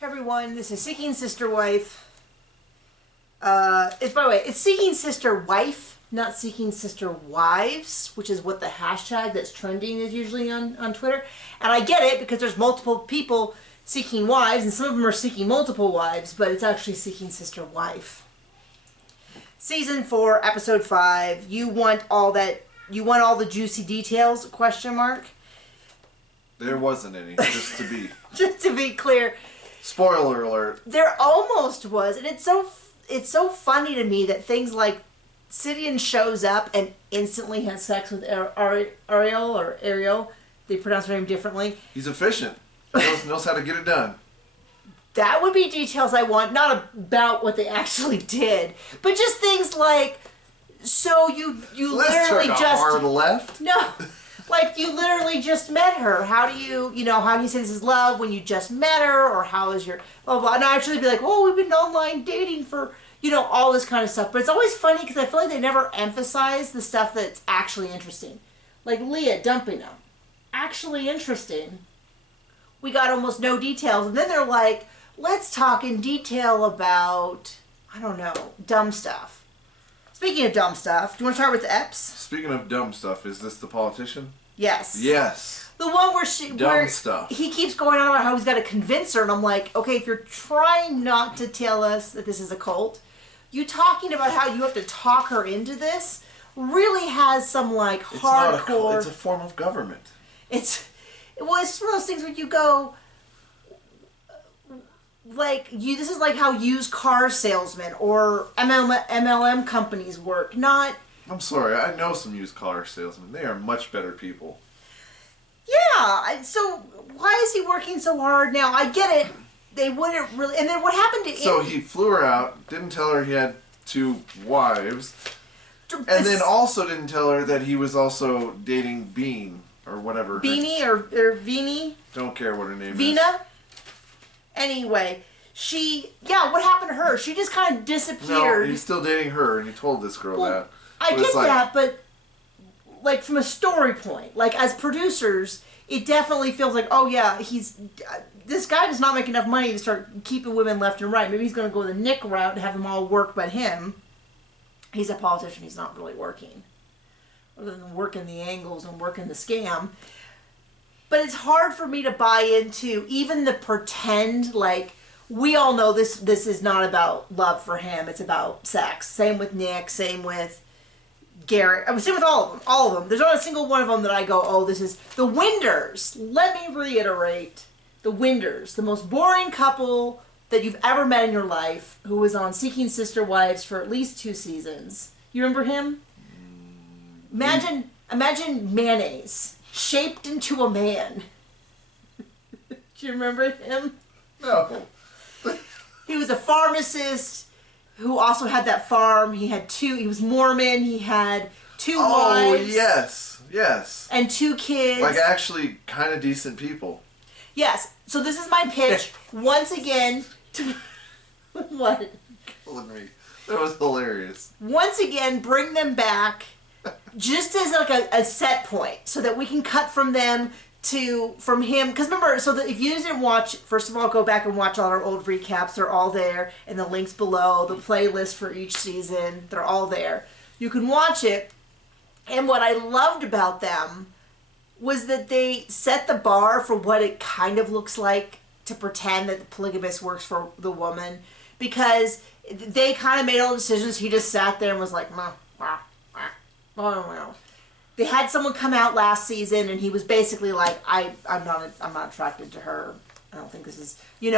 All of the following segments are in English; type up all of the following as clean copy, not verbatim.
Hey everyone, this is Seeking Sister Wife. By the way, it's Seeking Sister Wife, not Seeking Sister Wives, which is what the hashtag that's trending is usually on Twitter. And I get it because there's multiple people seeking wives, and some of them are seeking multiple wives, but it's actually Seeking Sister Wife. Season 4, episode 5. You want all the juicy details? Question mark. There wasn't any, just to be Just to be clear. Spoiler alert. There almost was, and it's so funny to me that things like Sidian shows up and instantly has sex with Ariel. They pronounce her name differently. He's efficient. He knows how to get it done. That would be details I want, not about what they actually did, but just things like, so you literally just hard left. No. Like, you literally just met her. How do you say this is love when you just met her? Or how is your blah, blah. And I actually be like, oh, we've been online dating for, all this kind of stuff. But it's always funny because I feel like they never emphasize the stuff that's actually interesting. Like Leah dumping him. Actually interesting. We got almost no details. And then they're like, let's talk in detail about, I don't know, dumb stuff. Speaking of dumb stuff, do you want to start with the Eps? Speaking of dumb stuff, is this the politician? Yes. Yes. The one where stuff. He keeps going on about how he's got to convince her, and I'm like, okay, if you're trying not to tell us that this is a cult, you talking about how you have to talk her into this really has some like It's hardcore. Not a cult, it's a form of government. It's one of those things where you go, like this is like how used car salesmen or MLM companies work. Not. I'm sorry, I know some used car salesmen. They are much better people. Yeah, so why is he working so hard now? I get it. They wouldn't really. And then what happened to So he flew her out, didn't tell her he had 2 wives, and then also didn't tell her that he was also dating Bean, or whatever. Beanie or Veenie? Don't care what her name is. Vina? Anyway, what happened to her? She just kind of disappeared. No, he's still dating her, and he told this girl that. I get that, but like from a story point, like as producers, it definitely feels like, oh yeah, this guy does not make enough money to start keeping women left and right. Maybe he's going to go the Nick route and have them all work, but him, he's a politician. He's not really working, other than working the angles and working the scam. But it's hard for me to buy into even the pretend, like, we all know this is not about love for him. It's about sex. Same with Nick. Same with Garrett. I mean, same with all of them. There's not a single one of them that I go, oh, this is... The Winders. Let me reiterate. The Winders. The most boring couple that you've ever met in your life, who was on Seeking Sister Wives for at least 2 seasons. You remember him? Imagine mayonnaise shaped into a man. Do you remember him? No. He was a pharmacist who also had that farm. He was Mormon. He had 2 wives. Oh, yes. And 2 kids. Like actually kind of decent people. Yes. So this is my pitch once again to... What? Killing me. That was hilarious. Once again, bring them back just as like a set point so that we can cut from them from him, because remember, so that if you didn't watch, first of all, go back and watch all our old recaps. They're all there, and the links below, the playlist for each season, they're all there. You can watch it, and what I loved about them was that they set the bar for what it kind of looks like to pretend that the polygamist works for the woman, because they kind of made all the decisions. He just sat there and was like, They had someone come out last season, and he was basically like, I'm not attracted to her. I don't think this is, we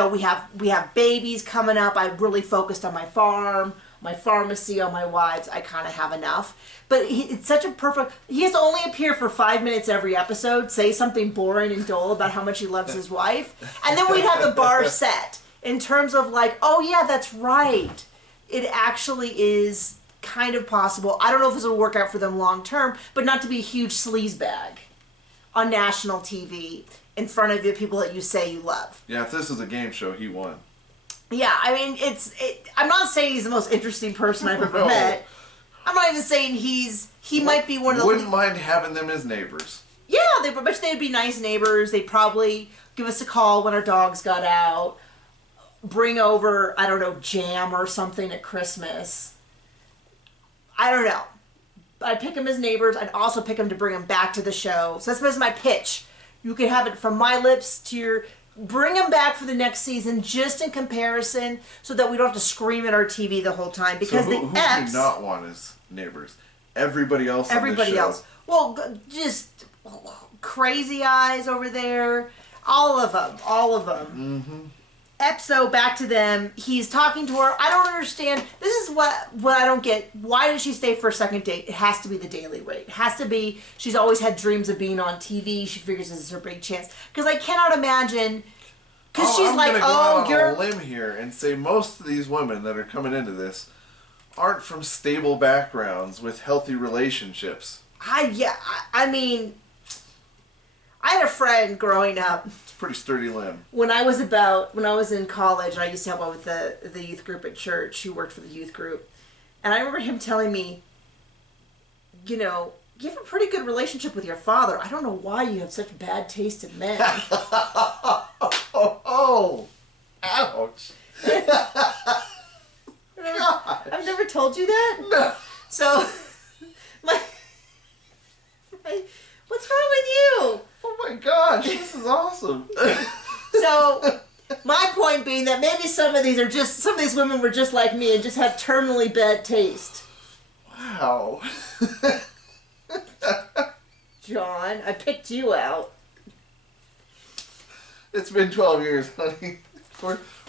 have babies coming up. I really focused on my farm, my pharmacy, on my wives. I kind of have enough. But it's such a perfect, he has to only appear for 5 minutes every episode, say something boring and dull about how much he loves his wife, and then we'd have the bar set in terms of like, oh yeah, that's right. It actually is kind of possible. I don't know if this will work out for them long term, but not to be a huge sleazebag on national TV in front of the people that you say you love. Yeah, if this was a game show, he won. Yeah, I mean, I'm not saying he's the most interesting person I've ever met. I'm not even saying he might be one of the... Wouldn't mind having them as neighbors. Yeah, I bet they'd be nice neighbors. They'd probably give us a call when our dogs got out. bring over, I don't know, jam or something at Christmas. I don't know. I'd pick them as neighbors. I'd also pick them to bring them back to the show. So that's my pitch. You can have it from my lips to your... Bring them back for the next season, just in comparison, so that we don't have to scream at our TV the whole time. Because so who do you not want as neighbors? Everybody else on this show. Else. Well, just Crazy Eyes over there. All of them. Mm-hmm. Epso, back to them. He's talking to her. I don't understand. This is what I don't get. Why did she stay for a second date? It has to be the daily rate. It has to be, she's always had dreams of being on TV. She figures this is her big chance. Because I cannot imagine, because she's like, oh, you're... I'm going to go out on a limb here and say most of these women that are coming into this aren't from stable backgrounds with healthy relationships. I mean, I had a friend growing up. Pretty sturdy limb. When I was in college, and I used to help out with the youth group at church, who worked for the youth group, and I remember him telling me, you know, you have a pretty good relationship with your father. I don't know why you have such bad taste in men. Oh, ouch. I've never told you that? No. So, what's wrong with you? Oh my gosh, this is awesome. So, my point being that maybe some of these women were just like me and just have terminally bad taste. Wow. John, I picked you out. It's been 12 years, honey.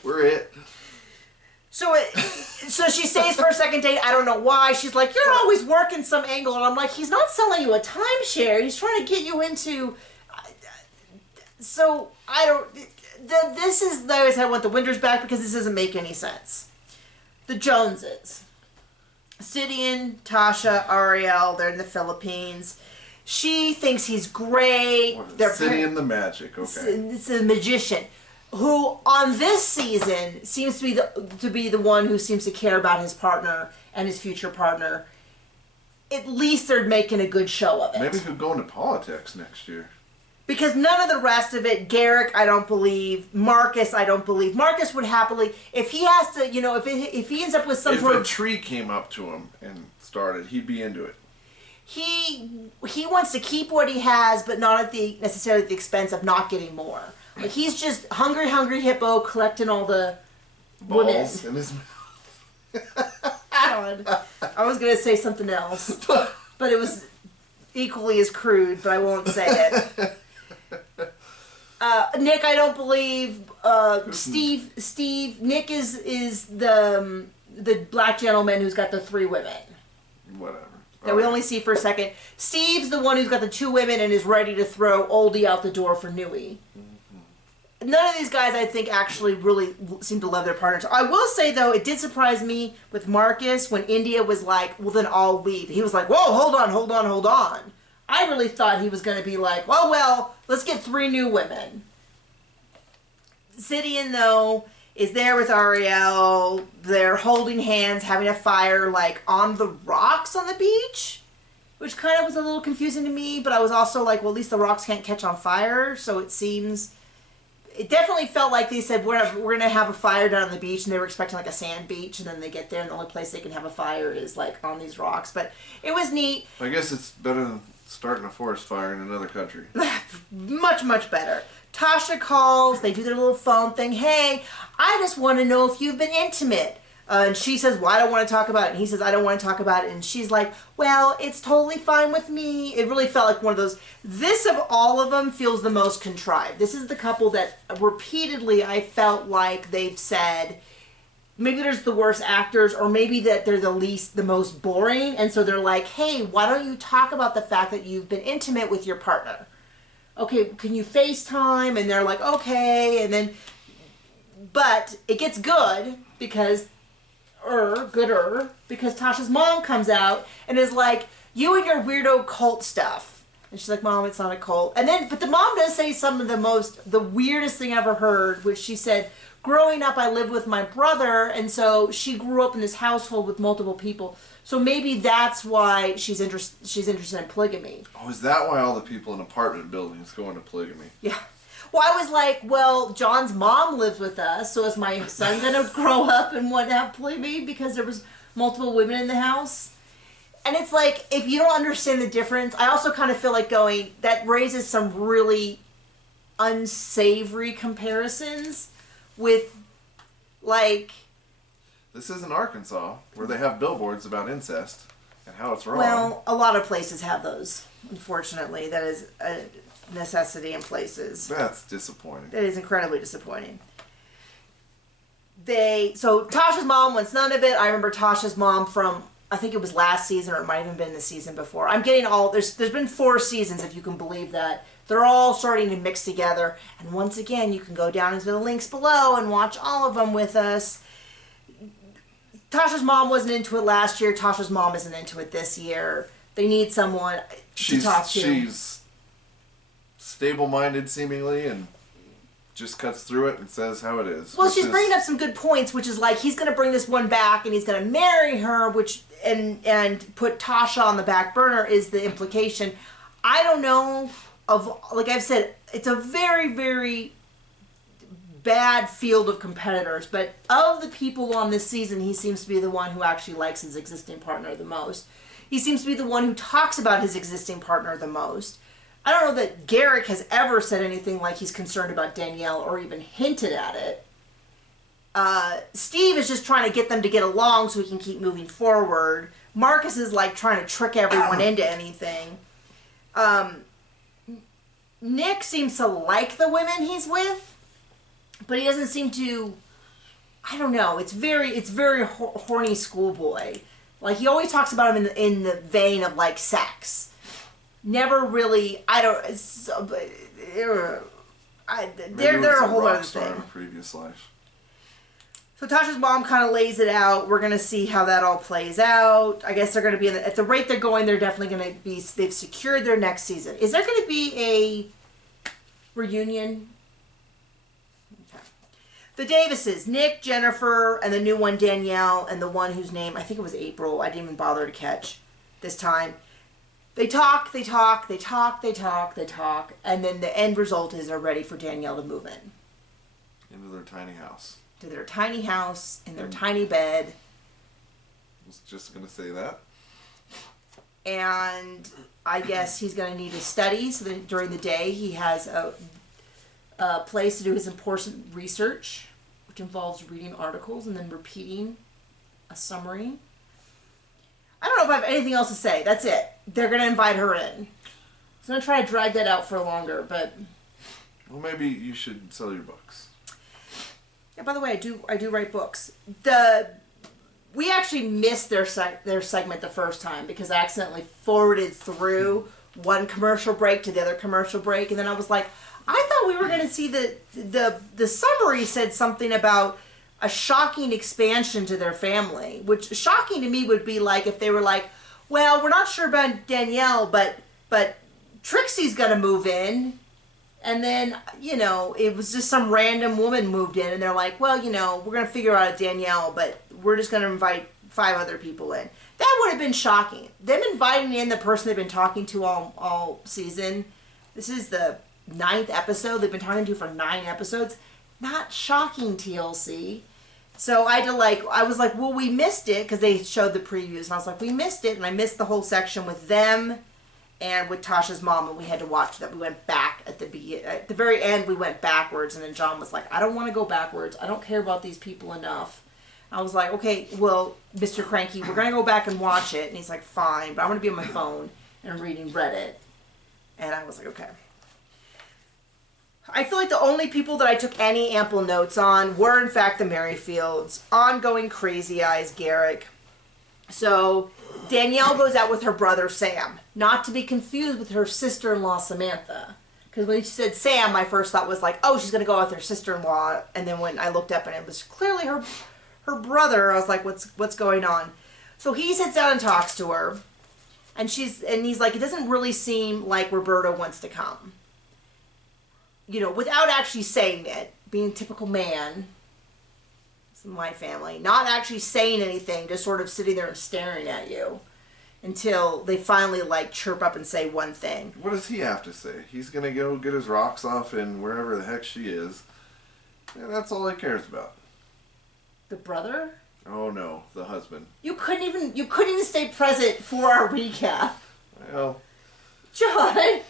We're it. So she stays for a second date. I don't know why. She's like, you're always working some angle. And I'm like, he's not selling you a timeshare. He's trying to get you into... So, I don't... This is... I always want the Winters back because this doesn't make any sense. The Joneses. Sidian, Tasha, Ariel, they're in the Philippines. She thinks he's great. Sidian the Magic, okay. It's a magician who, on this season, seems to be the one who seems to care about his partner and his future partner. At least they're making a good show of it. Maybe he'll go into politics next year. Because none of the rest of it, Garrick, I don't believe. Marcus, I don't believe. Marcus would happily, if he has to, you know, if he ends up with some sort of... If a tree came up to him and started, he'd be into it. He wants to keep what he has, but not at necessarily at the expense of not getting more. Like, he's just hungry hippo collecting all the balls women. In his mouth. God. I was going to say something else, but it was equally as crude, but I won't say it. Nick, I don't believe. Steve. Nick is the black gentleman who's got the 3 women. Whatever. That we only see for a second. Steve's the one who's got the 2 women and is ready to throw Oldie out the door for Newey. Mm-hmm. None of these guys, I think, actually really seem to love their partners. I will say, though, it did surprise me with Marcus when India was like, well, then I'll leave. He was like, whoa, hold on. I really thought he was going to be like, well, let's get 3 new women. Sidian, though, is there with Ariel. They're holding hands, having a fire, like, on the rocks on the beach, which kind of was a little confusing to me, but I was also like, well, at least the rocks can't catch on fire, so it seems... It definitely felt like they said, we're going to have a fire down on the beach, and they were expecting, like, a sand beach, and then they get there, and the only place they can have a fire is, like, on these rocks, but it was neat. I guess it's better than starting a forest fire in another country. Much, much better. Tasha calls, they do their little phone thing. Hey, I just want to know if you've been intimate. And she says, well, I don't want to talk about it. And he says, I don't want to talk about it. And she's like, well, it's totally fine with me. It really felt like one of those. This of all of them feels the most contrived. This is the couple that repeatedly I felt like they've said, maybe there's the worst actors, or maybe that they're the most boring. And so they're like, hey, why don't you talk about the fact that you've been intimate with your partner? Okay, can you FaceTime? And they're like, okay. And then, but it gets good because Tasha's mom comes out and is like, you and your weirdo cult stuff. And she's like, Mom, it's not a cult. And then, but the mom does say some of the weirdest thing I ever heard, which she said, growing up, I lived with my brother, and so she grew up in this household with multiple people. So maybe that's why she's interested in polygamy. Oh, is that why all the people in apartment buildings go into polygamy? Yeah. Well, I was like, well, John's mom lives with us, so is my son going to grow up and want to have polygamy because there was multiple women in the house? And it's like, if you don't understand the difference, I also kind of feel like going, that raises some really unsavory comparisons with, like... This isn't Arkansas, where they have billboards about incest and how it's wrong. Well, a lot of places have those, unfortunately. That is a necessity in places. That's disappointing. That is incredibly disappointing. So Tasha's mom wants none of it. I remember Tasha's mom from, I think it was last season, or it might have even been the season before. I'm getting there's been 4 seasons, if you can believe that. They're all starting to mix together. And once again, you can go down into the links below and watch all of them with us. Tasha's mom wasn't into it last year. Tasha's mom isn't into it this year. They need someone to talk to. She's stable-minded, seemingly, and just cuts through it and says how it is. Well, she's bringing up some good points, which is like, he's going to bring this one back and he's going to marry her, which and put Tasha on the back burner is the implication. I don't know like I've said, it's a very, very bad field of competitors, but of the people on this season, he seems to be the one who actually likes his existing partner the most. He seems to be the one who talks about his existing partner the most. I don't know that Garrick has ever said anything like he's concerned about Danielle or even hinted at it. Steve is just trying to get them to get along so he can keep moving forward. Marcus is like trying to trick everyone into anything. Nick seems to like the women he's with, but he doesn't seem to, I don't know, it's very horny schoolboy. Like, he always talks about him in the vein of, like, sex. Never really, they're a whole other thing. In a previous life. So Tasha's mom kind of lays it out. We're going to see how that all plays out. I guess they're going to be, at the rate they're going, they're definitely going to be, they've secured their next season. Is there going to be a reunion? Okay. The Davises, Nick, Jennifer, and the new one, Danielle, and the one whose name, I think it was April, I didn't even bother to catch this time. They talk, and then the end result is they're ready for Danielle to move in. Into their tiny house. To their tiny house, in their tiny bed. I was just going to say that. And I guess he's going to need to study so that during the day he has a place to do his important research, which involves reading articles and then repeating a summary. I don't know if I have anything else to say. That's it. They're going to invite her in. I was going to try to drag that out for longer, but... Well, maybe you should sell your books. Yeah, by the way, I do write books. We actually missed their segment the first time because I accidentally forwarded through one commercial break to the other commercial break, and then I was like, I thought we were going to see the summary said something about a shocking expansion to their family, which shocking to me would be like if they were like, well, we're not sure about Danielle, but Trixie's going to move in. And then, you know, it was just some random woman moved in, and they're like, well, you know, we're going to figure out a Danielle, but we're just going to invite 5 other people in. That would have been shocking. Them inviting in the person they've been talking to all season. This is the 9th episode. They've been talking to for 9 episodes. Not shocking, TLC. So I was like, well, we missed it, because they showed the previews, and I was like, we missed it, and I missed the whole section with them and with Tasha's mom, and we had to watch that. We went back at the very end, we went backwards, and then John was like, I don't want to go backwards. I don't care about these people enough. I was like, okay, well, Mr. Cranky, we're going to go back and watch it. And he's like, fine, but I'm going to be on my phone and reading Reddit. And I was like, okay. I feel like the only people that I took any ample notes on were, in fact, the Merrifields. Ongoing Crazy Eyes, Garrick. So Danielle goes out with her brother, Sam. Not to be confused with her sister-in-law, Samantha. Because when she said Sam, my first thought was like, oh, she's going to go out with her sister-in-law. And then when I looked up and it was clearly her brother, I was like, what's going on? So he sits down and talks to her. And he's like, it doesn't really seem like Roberto wants to come. You know, without actually saying it, being a typical man, it's my family, not actually saying anything, just sort of sitting there and staring at you. until they finally like chirp up and say one thing. What does he have to say? He's going to go get his rocks off in wherever the heck she is. And that's all he cares about. The brother? Oh no, the husband. You couldn't even stay present for our recap. Well, John,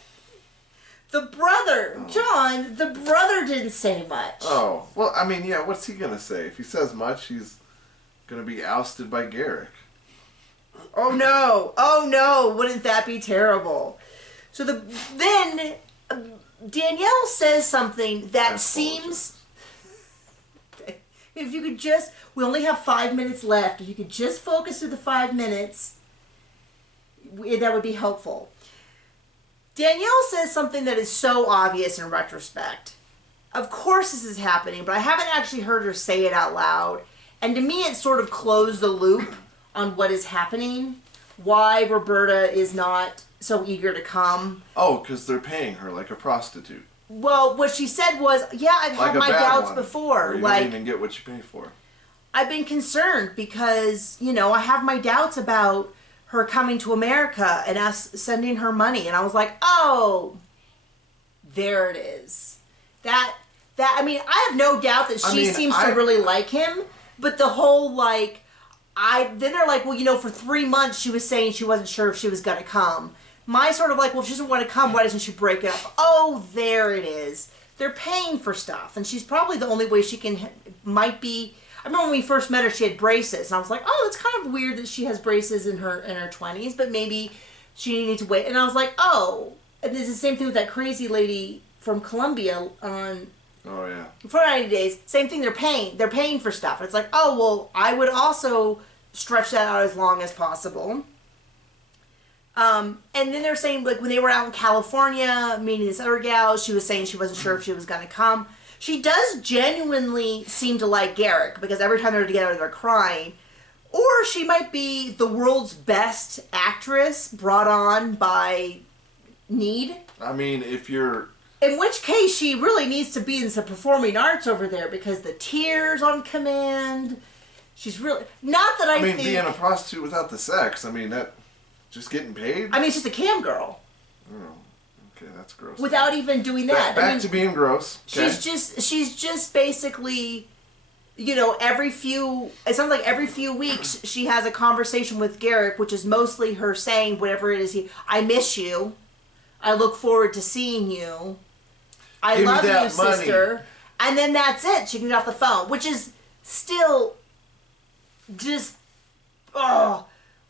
the brother. Oh. John, the brother didn't say much. Oh, well, I mean, yeah, what's he going to say? If he says much, he's going to be ousted by Garrick. Oh no, wouldn't that be terrible? So then Danielle says something that seems... If you could just... We only have 5 minutes left. If you could just focus through the 5 minutes, that would be helpful. Danielle says something that is so obvious in retrospect. Of course this is happening, but I haven't actually heard her say it out loud. And to me, it sort of closed the loop on what is happening. Why Roberta is not so eager to come. Oh, because they're paying her like a prostitute. Well, what she said was, yeah, I've had my doubts before. You don't even get what you pay for. I've been concerned because, I have my doubts about her coming to America and us sending her money. And I was like, oh, there it is. I have no doubt that she seems to really like him. But the whole, then they're like, well, for 3 months she was saying she wasn't sure if she was going to come. My sort of well, if she doesn't want to come, why doesn't she break it up? Oh, there it is. They're paying for stuff. And she's probably the only way she might be. I remember when we first met her, she had braces. And I was like, oh, it's kind of weird that she has braces in her 20s. But maybe she needs to wait. And I was like, oh. And it's the same thing with that crazy lady from Colombia on... Oh, yeah. For 90 days. Same thing, they're paying for stuff. And it's like, oh, well, I would also stretch that out as long as possible. And then they're saying, when they were out in California meeting this other gal, she was saying she wasn't sure if she was going to come. She does genuinely seem to like Garrick, because every time they're together, they're crying. Or she might be the world's best actress brought on by need. I mean, if you're... In which case, she really needs to be in some performing arts over there, because the tears on command. She's really... Not that I think... being a prostitute without the sex, that... Just getting paid? It's just a cam girl. Oh, okay, that's gross. Without even doing that. Back to being gross. Okay. She's just basically, it sounds like every few weeks she has a conversation with Garrick, which is mostly her saying whatever it is. I miss you. I look forward to seeing you. I love you, sister. And then that's it. She can get off the phone, which is still just,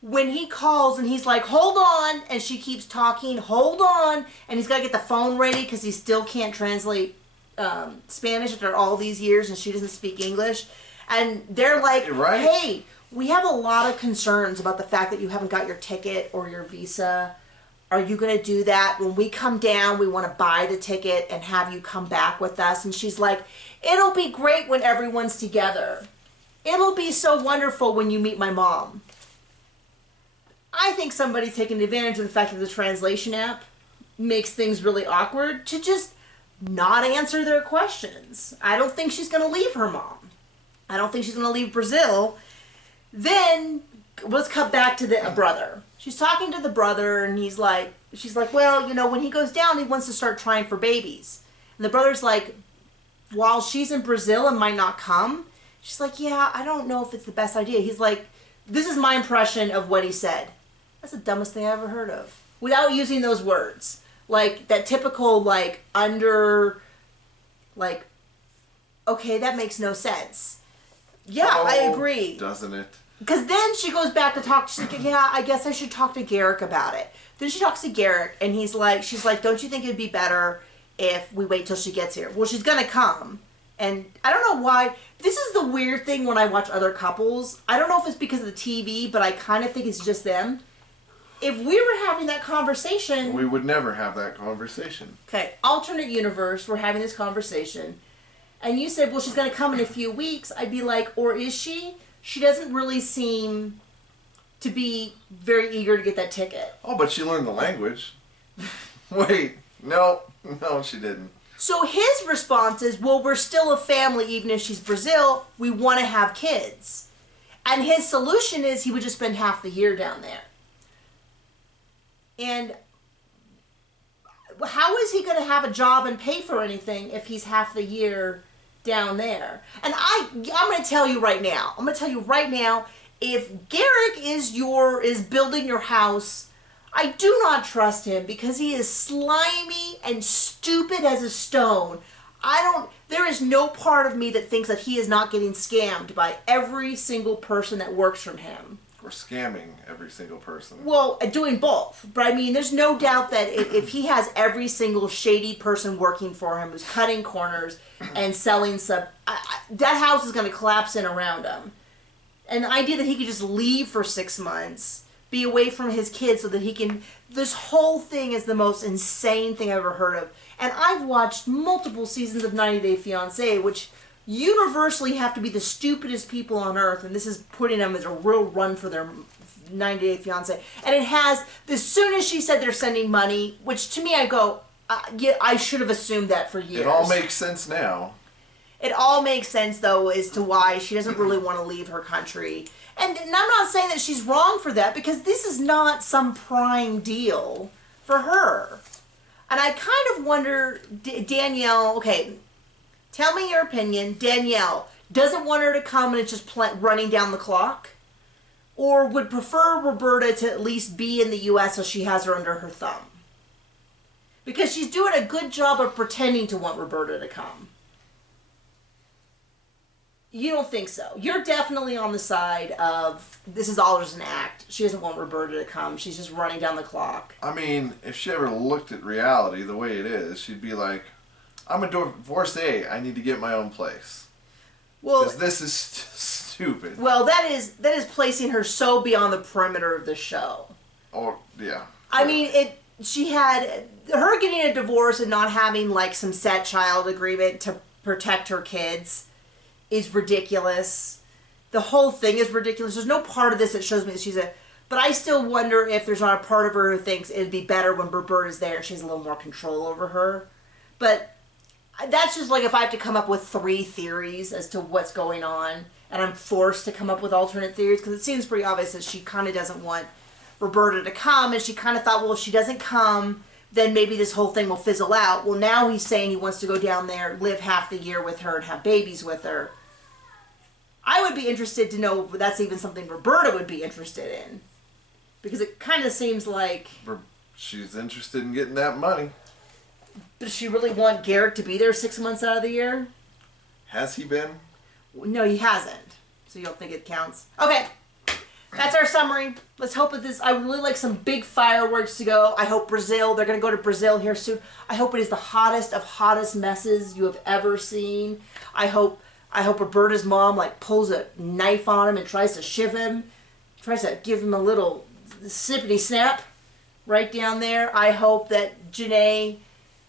when he calls and he's like, hold on, and she keeps talking, hold on, and he's got to get the phone ready because he still can't translate Spanish after all these years, and she doesn't speak English. And they're like, hey, we have a lot of concerns about the fact that you haven't got your ticket or your visa. Are you going to do that? When we come down, we want to buy the ticket and have you come back with us. And she's like, it'll be great when everyone's together. It'll be so wonderful when you meet my mom. I think somebody's taking advantage of the fact that the translation app makes things really awkward to just not answer their questions. I don't think she's going to leave her mom. I don't think she's going to leave Brazil. Then, let's cut back to the brother. She's talking to the brother, and she's like, well, when he goes down, he wants to start trying for babies. And the brother's like, while she's in Brazil and might not come, she's like, yeah, I don't know if it's the best idea. He's like, this is my impression of what he said. That's the dumbest thing I ever heard of. Without using those words. Like, that typical, okay, that makes no sense. Yeah, I agree. Doesn't it? Because then she goes back to talk, she's like, yeah, I guess I should talk to Garrick about it. Then she talks to Garrick, and she's like, don't you think it'd be better if we wait till she gets here? Well, she's gonna come. And I don't know why. This is the weird thing when I watch other couples. I don't know if it's because of the TV, but I kind of think it's just them. If we were having that conversation... We would never have that conversation. Okay, alternate universe, we're having this conversation. And you said, well, she's going to come in a few weeks. I'd be like, or is she? She doesn't really seem to be very eager to get that ticket. Oh, but she learned the language. Wait, no, she didn't. So his response is, well, we're still a family even if she's Brazil. We want to have kids. And his solution is he would just spend half the year down there. And how is he going to have a job and pay for anything if he's half the year down there? And I'm going to tell you right now. If Garrick is building your house, I do not trust him because he is slimy and stupid as a stone. There is no part of me that thinks that he is not getting scammed by every single person that works from him. Or scamming every single person. Well, doing both. But I mean, there's no doubt that if he has every single shady person working for him who's cutting corners and selling stuff, that house is going to collapse in around him. And the idea that he could just leave for 6 months, be away from his kids so that he can... This whole thing is the most insane thing I've ever heard of. And I've watched multiple seasons of 90 Day Fiancé, which universally have to be the stupidest people on earth, and this is putting them as a real run for their 90 Day Fiancé. And it has, as soon as she said they're sending money, which to me I go, yeah, I should have assumed that for years. It all makes sense now. It all makes sense, though, as to why she doesn't really want to leave her country. And I'm not saying that she's wrong for that, because this is not some prime deal for her. And I kind of wonder, Danielle, okay, tell me your opinion. Danielle doesn't want her to come and it's just running down the clock? Or would prefer Roberta to at least be in the U.S. so she has her under her thumb? Because she's doing a good job of pretending to want Roberta to come. You don't think so? You're definitely on the side of this is all just an act. She doesn't want Roberta to come. She's just running down the clock. I mean, if she ever looked at reality the way it is, she'd be like, I'm a divorcee. I need to get my own place. Well, because this is stupid. Well, that is placing her so beyond the perimeter of the show. Oh, yeah. I mean, she had her getting a divorce and not having like some set child agreement to protect her kids is ridiculous. The whole thing is ridiculous. There's no part of this that shows me that she's but I still wonder if there's not a part of her who thinks it'd be better when Roberta's there and she has a little more control over her. But that's just like if I have to come up with 3 theories as to what's going on, and I'm forced to come up with alternate theories, because it seems pretty obvious that she kind of doesn't want Roberta to come, and she kind of thought, well, if she doesn't come, then maybe this whole thing will fizzle out. Well, now he's saying he wants to go down there, live half the year with her, and have babies with her. I would be interested to know if that's even something Roberta would be interested in. Because it kind of seems like... She's interested in getting that money. Does she really want Garrick to be there 6 months out of the year? Has he been? No, he hasn't. So you don't think it counts? Okay. That's our summary. Let's hope that I would really like some big fireworks to go. I hope Brazil, they're going to go to Brazil here soon. I hope it is the hottest of hottest messes you have ever seen. I hope Roberta's mom like pulls a knife on him and tries to shiv him. Tries to give him a little snippety snap right down there. I hope that Janae,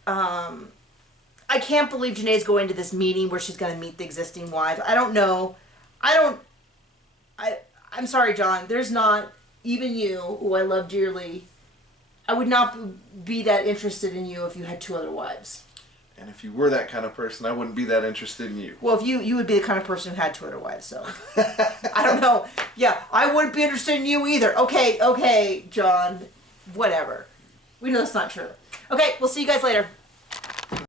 I can't believe Janae's going to this meeting where she's going to meet the existing wives. I don't know. I'm sorry, John. There's not, even you, who I love dearly, I would not be that interested in you if you had 2 other wives. And if you were that kind of person, I wouldn't be that interested in you. Well, if you would be the kind of person who had 2 other wives, so. I don't know. Yeah, I wouldn't be interested in you either. Okay, John. Whatever. We know that's not true. Okay, we'll see you guys later.